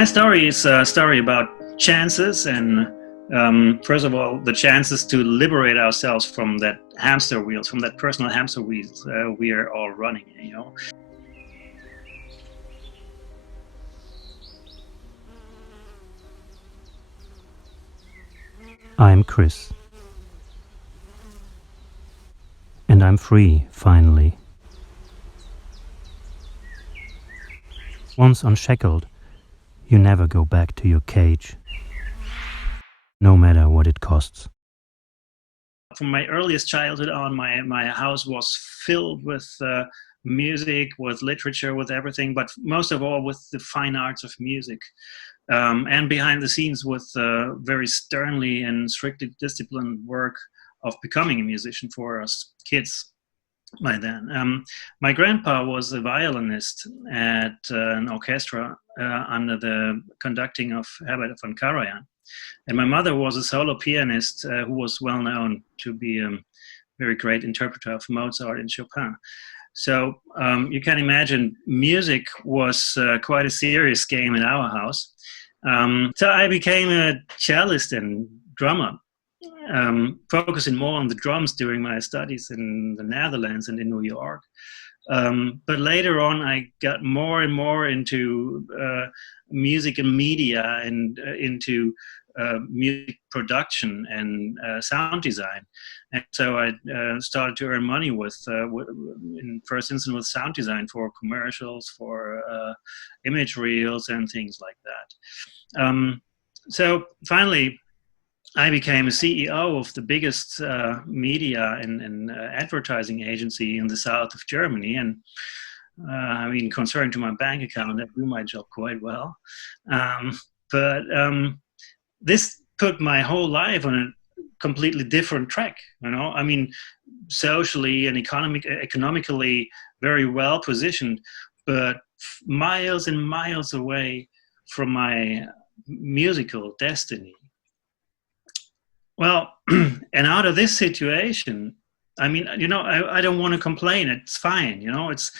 My story is a story about chances and first of all, the chances to liberate ourselves from that hamster wheels, from that personal hamster wheels we are all running, you know. I'm Chris. And I'm free, finally. Once unshackled, you never go back to your cage, no matter what it costs. From my earliest childhood on, my house was filled with music, with literature, with everything, but most of all with the fine arts of music. And behind the scenes with very sternly and strictly disciplined work of becoming a musician for us kids by then. My grandpa was a violinist at an orchestra under the conducting of Herbert von Karajan. And my mother was a solo pianist who was well known to be a very great interpreter of Mozart and Chopin. So you can imagine music was quite a serious game in our house. So I became a cellist and drummer, focusing more on the drums during my studies in the Netherlands and in New York. But later on, I got more and more into music and media and into music production and sound design. And so I started to earn money with, in first instance, with sound design for commercials, for image reels and things like that. So finally, I became a CEO of the biggest media and advertising agency in the south of Germany. And I mean, concerning to my bank account, I do my job quite well. But this put my whole life on a completely different track. You know, I mean, socially and economically very well positioned, but miles and miles away from my musical destiny. Well, and out of this situation, I mean, you know, I don't want to complain. It's fine, you know, it's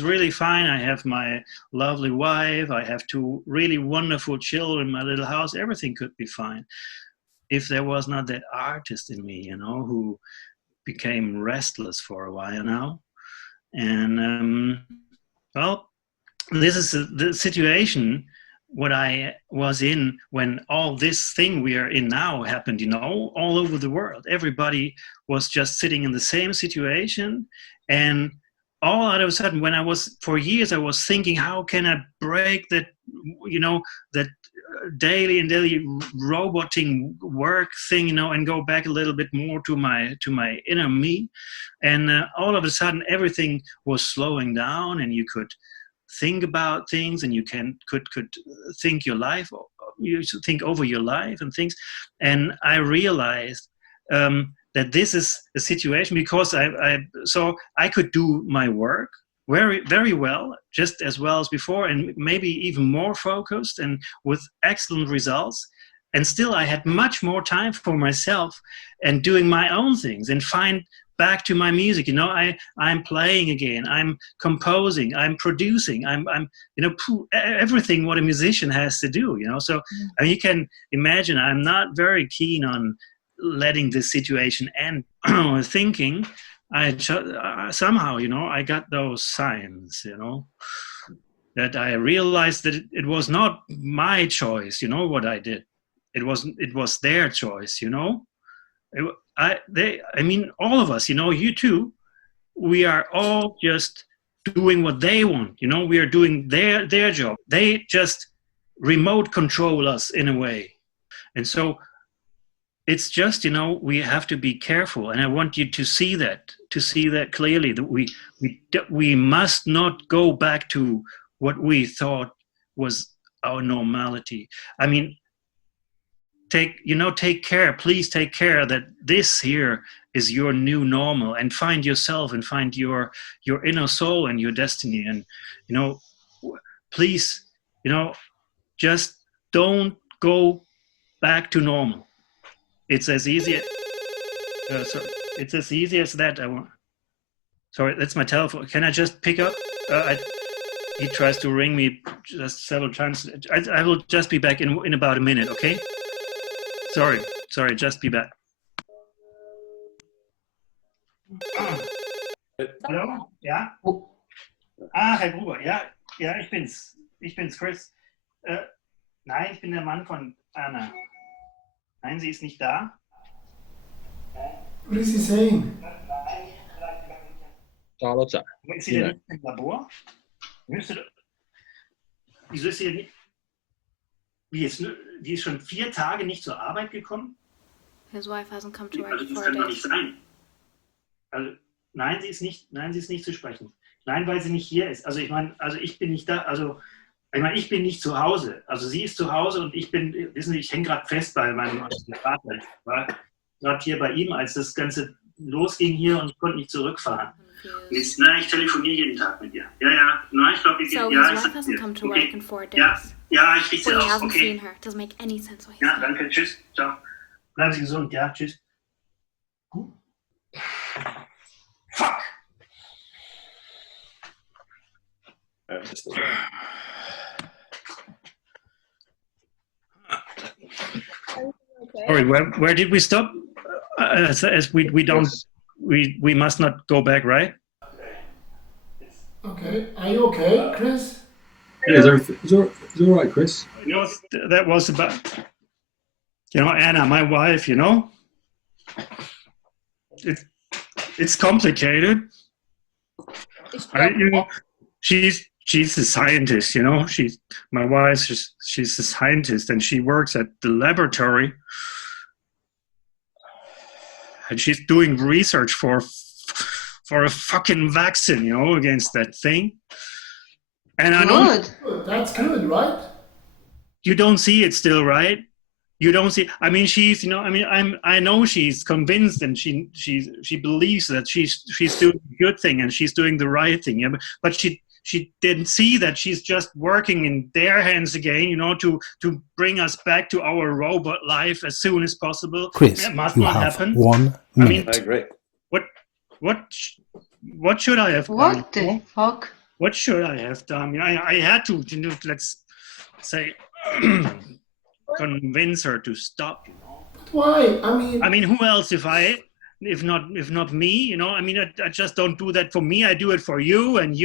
really fine. I have my lovely wife. I have two really wonderful children in my little house. Everything could be fine if there was not that artist in me, you know, who became restless for a while now. And well, this is the situation what I was in when all this thing we are in now happened, you know, all over the world. Everybody was just sitting in the same situation. And all out of a sudden, when I was, for years, I was thinking, how can I break that, you know, that daily roboting work thing, you know, and go back a little bit more to my inner me. And all of a sudden, everything was slowing down and you could think about things and you could think your life, you should think over your life and things. And I realized that this is a situation because so I could do my work very, very well, just as well as before, and maybe even more focused and with excellent results. And still I had much more time for myself and doing my own things and find back to my music. You know, I'm playing again, I'm composing, I'm producing, I'm you know, everything what a musician has to do, you know. So I mean, you can imagine I'm not very keen on letting this situation end. Thinking somehow, you know, I got those signs, you know, that I realized that it was not my choice, you know, what I did. It was their choice, you know. I mean, all of us, you know, you too, we are all just doing what they want, you know, we are doing their job. They just remote control us in a way. And so it's just, you know, we have to be careful. And I want you to see that clearly, that we must not go back to what we thought was our normality. I mean, take care, please take care that this here is your new normal, and find yourself and find your inner soul and your destiny. And, you know, please, you know, just don't go back to normal. It's as easy sorry, it's as easy as that. Sorry, that's my telephone. Can I just pick up? He tries to ring me just several times. I will just be back in about a minute, okay? Sorry, just be back. Hallo? Ja? Herr Gruber, ja, ich bin's. Ich bin's, Chris. Nein, ich bin der Mann von Anna. Nein, sie ist nicht da. What is he saying? Charlotte. Ist sie denn nicht im Labor? Wieso ist sie denn nicht? Die ist schon 4 Tage nicht zur Arbeit gekommen? His wife hasn't come to work Also das for kann doch days. nicht sein. Also, nein, sie ist nicht zu sprechen. Nein, weil sie nicht hier ist. Also ich meine, ich bin nicht da. Also ich meine, ich bin nicht zu Hause. Also sie ist zu Hause und ich bin, wissen Sie, ich hänge gerade fest bei meinem Vater. Ich war gerade hier bei ihm, als das Ganze losging hier und ich konnte nicht zurückfahren. Jetzt, nein, ich telefoniere jeden Tag mit ihr. Ja. Nein, ich glaube, ich So ja, his ich wife hasn't come to work in 4 days. Ja, ich richte So sie he aus. hasn't Okay. seen her. Doesn't make any sense what he's Ja, saying. danke. Tschüss. Ciao. Bleiben Sie gesund. Ja, tschüss. Fuck! Sorry, where did we stop? As we don't, we must not go back, right? Okay. Are you okay, Chris? Yeah, is all right, Chris? You know, that was about, Anna, my wife, it's complicated. She's a scientist, my wife, she's a scientist and she works at the laboratory and she's doing research for a fucking vaccine, against that thing. And I know That's good, right? you don't see it still, right? You don't see. I mean, she's, I know she's convinced, and she believes that she's doing a good thing and she's doing the right thing. But she didn't see that she's just working in their hands again, to bring us back to our robot life as soon as possible. Chris, that must you not have happen. 1 minute. I agree. What should I have done? What the fuck? What should I have done? I had to, let's say, convince her to stop. Why? I mean, who else if not me? I just don't do that for me. I do it for you and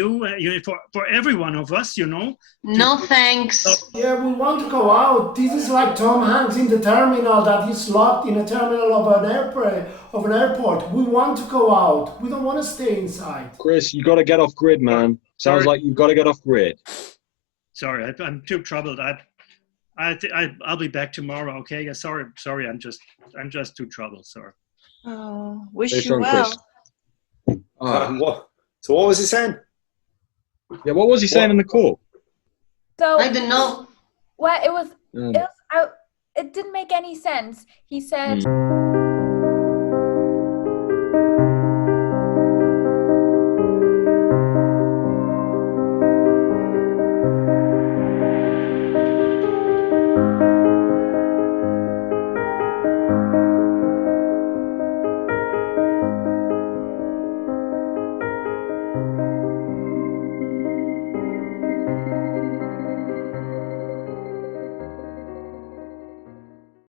for every one of us. No thanks. Yeah, we want to go out. This is like Tom Hanks in the terminal that he's locked in a terminal of an airport. We want to go out. We don't want to stay inside. Chris, you got to get off grid, man. Sounds like you've got to get off grid. Sorry, I'm too troubled. I'll be back tomorrow. Okay. Yeah, sorry. I'm just too troubled. Sorry. Oh, wish Stay you strong, well. Chris. So what was he saying? Yeah, what was he saying in the call? So I don't know. it didn't make any sense. He said